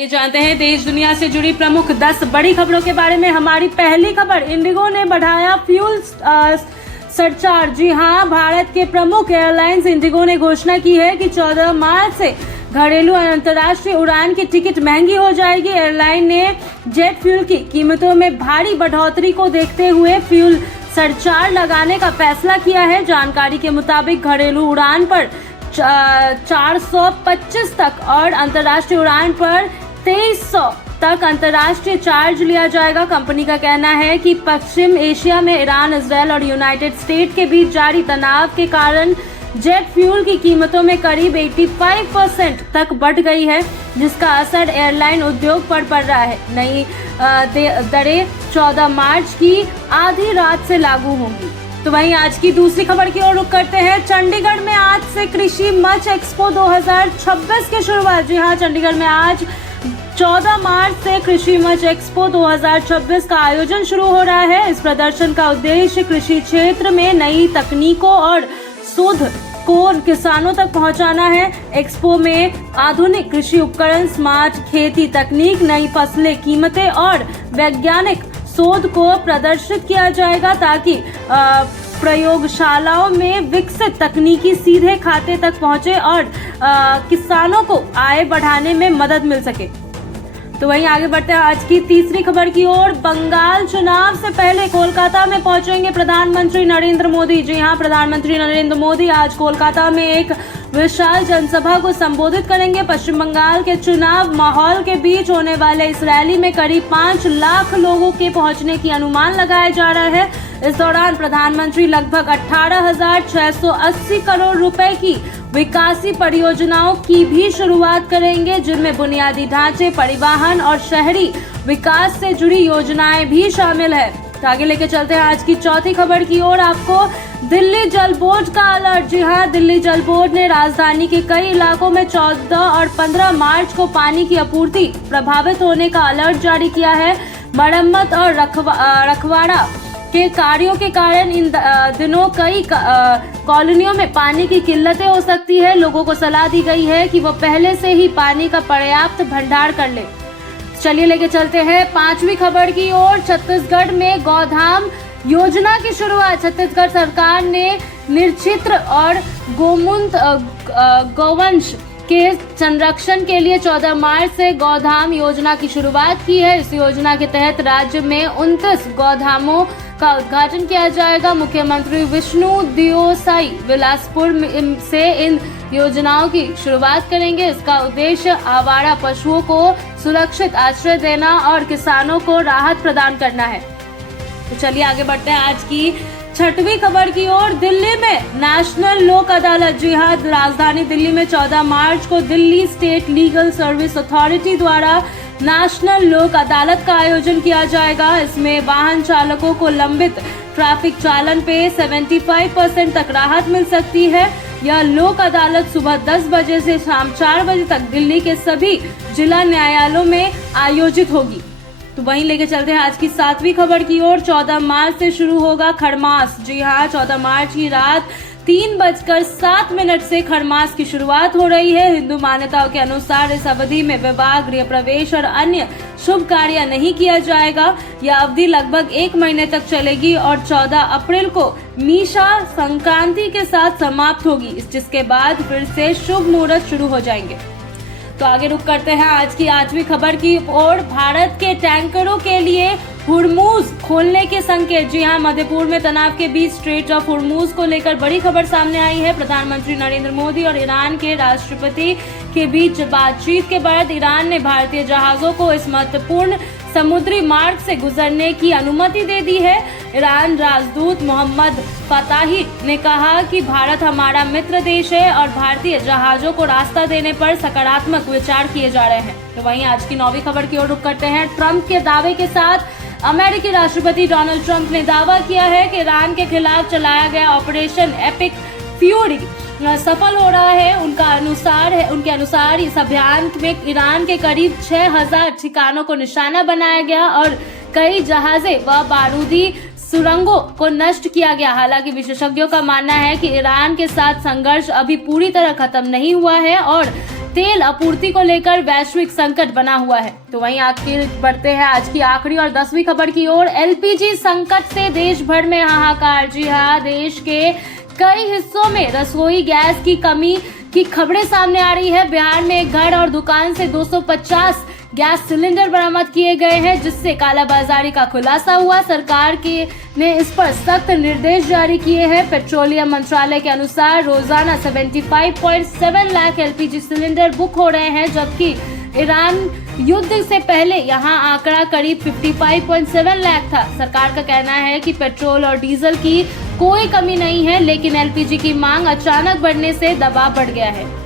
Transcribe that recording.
ये जानते हैं देश दुनिया से जुड़ी प्रमुख 10 बड़ी खबरों के बारे में। हमारी पहली खबर, इंडिगो ने बढ़ाया फ्यूल सरचार्ज। जी हां, भारत के प्रमुख एयरलाइंस इंडिगो ने घोषणा की है कि 14 मार्च से घरेलू और अंतर्राष्ट्रीय उड़ान की टिकट महंगी हो जाएगी। एयरलाइन ने जेट फ्यूल की कीमतों में भारी बढ़ोतरी को देखते हुए फ्यूल सरचार्ज लगाने का फैसला किया है। जानकारी के मुताबिक घरेलू उड़ान पर 425 तक और अंतर्राष्ट्रीय उड़ान पर 2300 तक अंतर्राष्ट्रीय चार्ज लिया जाएगा। कंपनी का कहना है कि पश्चिम एशिया में ईरान, इजरायल और यूनाइटेड स्टेट के बीच जारी तनाव के कारण जेट फ्यूल की कीमतों में करीब 85% तक बढ़ गई है, जिसका असर एयरलाइन उद्योग पर पड़ रहा है। नई दरें 14 मार्च की आधी रात से लागू होंगी। तो वहीं आज की दूसरी खबर की ओर रुख करते हैं। चंडीगढ़ में आज से कृषि मंच एक्सपो 2026 की शुरुआत। जी हां, चंडीगढ़ में आज 14 मार्च से कृषि मंच एक्सपो 2026 का आयोजन शुरू हो रहा है। इस प्रदर्शन का उद्देश्य कृषि क्षेत्र में नई तकनीकों और शोध को किसानों तक पहुंचाना है। एक्सपो में आधुनिक कृषि उपकरण, स्मार्ट खेती तकनीक, नई फसलें, कीमतें और वैज्ञानिक शोध को प्रदर्शित किया जाएगा ताकि प्रयोगशालाओं में विकसित तकनीकी सीधे खाते तक पहुंचे और किसानों को आय बढ़ाने में मदद मिल सके। तो वहीं आगे बढ़ते हैं आज की तीसरी खबर की ओर। बंगाल चुनाव से पहले कोलकाता में पहुंचेंगे प्रधानमंत्री नरेंद्र मोदी। जी हां, प्रधानमंत्री नरेंद्र मोदी आज कोलकाता में एक विशाल जनसभा को संबोधित करेंगे। पश्चिम बंगाल के चुनाव माहौल के बीच होने वाले इस रैली में करीब 5 लाख लोगों के पहुंचने की अनुमान लगाया जा रहा है। इस दौरान प्रधानमंत्री लगभग 18,680 करोड़ रुपए की विकासी परियोजनाओं की भी शुरुआत करेंगे, जिनमें बुनियादी ढांचे, परिवहन और शहरी विकास से जुड़ी योजनाएं भी शामिल है। तो आगे लेके चलते हैं आज की चौथी खबर की ओर। आपको दिल्ली जल बोर्ड का अलर्ट। जी हां, दिल्ली जल बोर्ड ने राजधानी के कई इलाकों में 14 और 15 मार्च को पानी की आपूर्ति प्रभावित होने का अलर्ट जारी किया है। मरम्मत और रखवाड़ा के कार्यों के कारण इन दिनों कई कॉलोनियों में पानी की किल्लतें हो सकती है। लोगों को सलाह दी गई है कि वो पहले से ही पानी का पर्याप्त भंडार कर ले। चलिए लेके चलते हैं पांचवी खबर की ओर। छत्तीसगढ़ में गौधाम योजना की शुरुआत। छत्तीसगढ़ सरकार ने निर्चित्र और गौवंश के संरक्षण के लिए 14 मार्च से गौधाम योजना की शुरुआत की है। इस योजना के तहत राज्य में 29 गौधामों का उद्घाटन किया जाएगा। मुख्यमंत्री विष्णु दियोसाई बिलासपुर से इन योजनाओं की शुरुआत करेंगे। इसका उद्देश्य आवारा पशुओं को सुरक्षित आश्रय देना और किसानों को राहत प्रदान करना है। तो चलिए आगे बढ़ते हैं आज की छठवीं खबर की ओर। दिल्ली में नेशनल लोक अदालत। जी हां, राजधानी दिल्ली में 14 मार्च को Delhi state legal service authority द्वारा नेशनल लोक अदालत का आयोजन किया जाएगा। इसमें वाहन चालकों को लंबित ट्रैफिक चालन पे 75% तक राहत मिल सकती है। यह लोक अदालत सुबह 10 बजे से शाम 4 बजे तक दिल्ली के सभी जिला न्यायालयों में आयोजित होगी। तो वहीं लेके चलते हैं आज की सातवीं खबर की ओर। 14 मार्च से शुरू होगा खरमास। जी हां, 14 मार्च की रात 3:07 से खरमास की शुरुआत हो रही है। हिंदू मान्यताओं के अनुसार इस अवधि में विवाह, गृह प्रवेश और अन्य शुभ कार्य नहीं किया जाएगा। यह अवधि लगभग 1 महीने तक चलेगी और 14 अप्रैल को मीशा संक्रांति के साथ समाप्त होगी, जिसके बाद फिर से शुभ मुहूर्त शुरू हो जाएंगे। तो आगे रुक करते हैं आज की 8वीं खबर की ओर। भारत के टैंकरों के लिए हुर्मुज खोलने के संकेत। जी हां, मध्यपूर्व में तनाव के बीच स्ट्रेट ऑफ हुर्मुज को लेकर बड़ी खबर सामने आई है। प्रधानमंत्री नरेंद्र मोदी और ईरान के राष्ट्रपति के बीच बातचीत के बाद ईरान ने भारतीय जहाजों को इस महत्वपूर्ण समुद्री मार्ग से गुजरने की अनुमति दे दी है। ईरान राजदूत मोहम्मद फताही ने कहा कि भारत हमारा मित्र देश है और भारतीय जहाजों को रास्ता देने पर सकारात्मक विचार किए जा रहे हैं। तो वहीं आज की 9वीं खबर की ओर रुख करते हैं। ट्रंप के दावे के साथ अमेरिकी राष्ट्रपति डोनाल्ड ट्रंप ने दावा किया है कि ईरान के खिलाफ चलाया गया ऑपरेशन एपिक फ्यूरी सफल हो रहा है। उनके अनुसार इस अभियान में ईरान के करीब 6000 ठिकानों को निशाना बनाया गया और कई जहाजें व बारूदी सुरंगों को नष्ट किया गया। हालांकि विशेषज्ञों का मानना है कि ईरान के साथ संघर्ष अभी पूरी तरह खत्म नहीं हुआ है और तेल आपूर्ति को लेकर वैश्विक संकट बना हुआ है। तो वहीं आखिर बढ़ते हैं आज की आखिरी और 10वीं खबर की ओर। एलपीजी संकट से देश भर में हाहाकार। जी हाँ, देश के कई हिस्सों में रसोई गैस की कमी की खबरें सामने आ रही है। बिहार में एक घर और दुकान से 250 गैस सिलेंडर बरामद किए गए हैं, जिससे कालाबाजारी का खुलासा हुआ। सरकार ने इस पर सख्त निर्देश जारी किए हैं। पेट्रोलियम मंत्रालय के अनुसार रोजाना 75.7 लाख एलपीजी सिलेंडर बुक हो रहे हैं, जबकि ईरान युद्ध से पहले यहां आंकड़ा करीब 55.7 लाख था। सरकार का कहना है कि पेट्रोल और डीजल की कोई कमी नहीं है, लेकिन एलपीजी की मांग अचानक बढ़ने से दबाव बढ़ गया है।